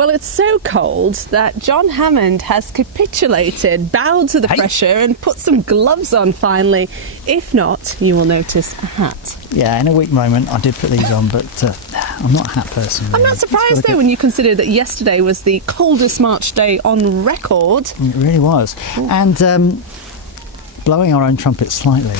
Well, it's so cold that John Hammond has capitulated, bowed to the pressure and put some gloves on finally. If not, you will notice a hat. Yeah, in a weak moment I did put these on, but I'm not a hat person. Really. I'm not surprised though when you consider that yesterday was the coldest March day on record. It really was. Ooh. And blowing our own trumpet slightly,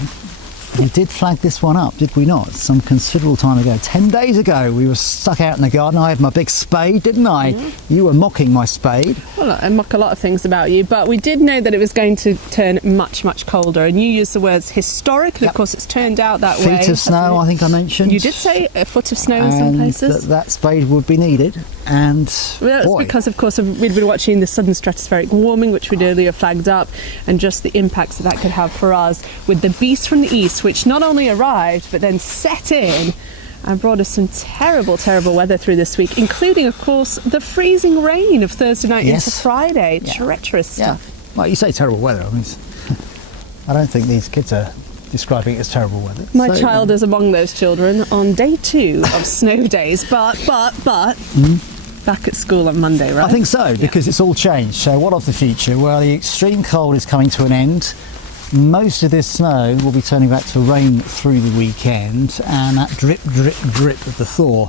we did flag this one up, did we not? Some considerable time ago. 10 days ago we were stuck out in the garden. I had my big spade, didn't I? Mm-hmm. You were mocking my spade. Well, I mock a lot of things about you, but we did know that it was going to turn much, much colder, and you used the words historic, and of course it's turned out that way. Feet of snow, I think I mentioned. You did say a foot of snow in some places. That spade would be needed, and well, that's because, of course, we'd been watching the sudden stratospheric warming, which we'd earlier flagged up, and just the impacts that could have for us with the beast from the east, which not only arrived but then set in and brought us some terrible, terrible weather through this week, including, of course, the freezing rain of Thursday night into Friday. Yeah. Treacherous stuff. Well, you say terrible weather. I mean, I don't think these kids are describing it as terrible weather. My child is among those children on day 2 of snow days, but back at school on Monday, right? I think so, because it's all changed. So what of the future? Well, the extreme cold is coming to an end. Most of this snow will be turning back to rain through the weekend, and that drip, drip, drip of the thaw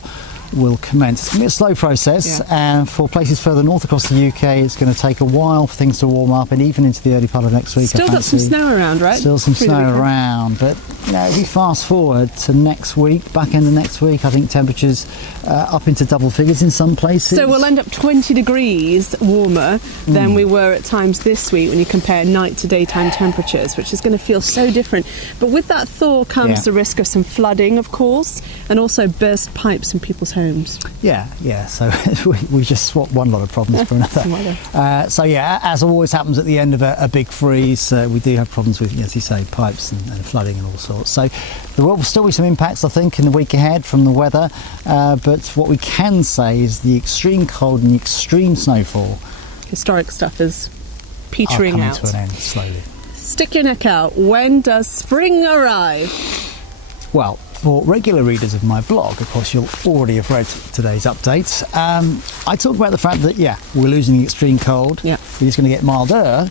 will commence. It's going to be a slow process, and for places further north across the UK it's going to take a while for things to warm up, and even into the early part of next week. Still got some snow around, right? Still some snow around, but if we fast forward to next week, back end of next week, I think temperatures up into double figures in some places. So we'll end up 20 degrees warmer than we were at times this week when you compare night to daytime temperatures, which is going to feel so different. But with that thaw comes the risk of some flooding, of course, and also burst pipes in people's homes. Yeah, so we just swapped one lot of problems for another. As always happens at the end of a big freeze, we do have problems with, as you say, pipes and flooding and all sorts. So there will still be some impacts, I think, in the week ahead from the weather, but what we can say is the extreme cold and the extreme snowfall, historic stuff, is petering out. To an end slowly. Stick your neck out. When does spring arrive? Well, for regular readers of my blog, of course, you'll already have read today's update. I talk about the fact that, we're losing the extreme cold. Yeah. It's going to get milder,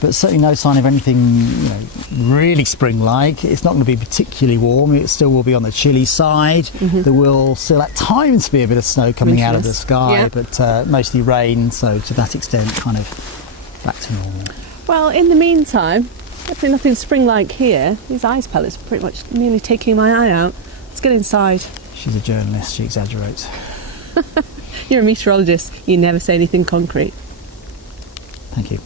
but certainly no sign of anything, really spring-like. It's not going to be particularly warm. It still will be on the chilly side. There will still at times be a bit of snow coming out of the sky, but mostly rain, so to that extent, kind of back to normal. Well, in the meantime, definitely nothing spring-like here. These ice pellets are pretty much nearly taking my eye out. Let's get inside. She's a journalist, she exaggerates. You're a meteorologist, you never say anything concrete. Thank you.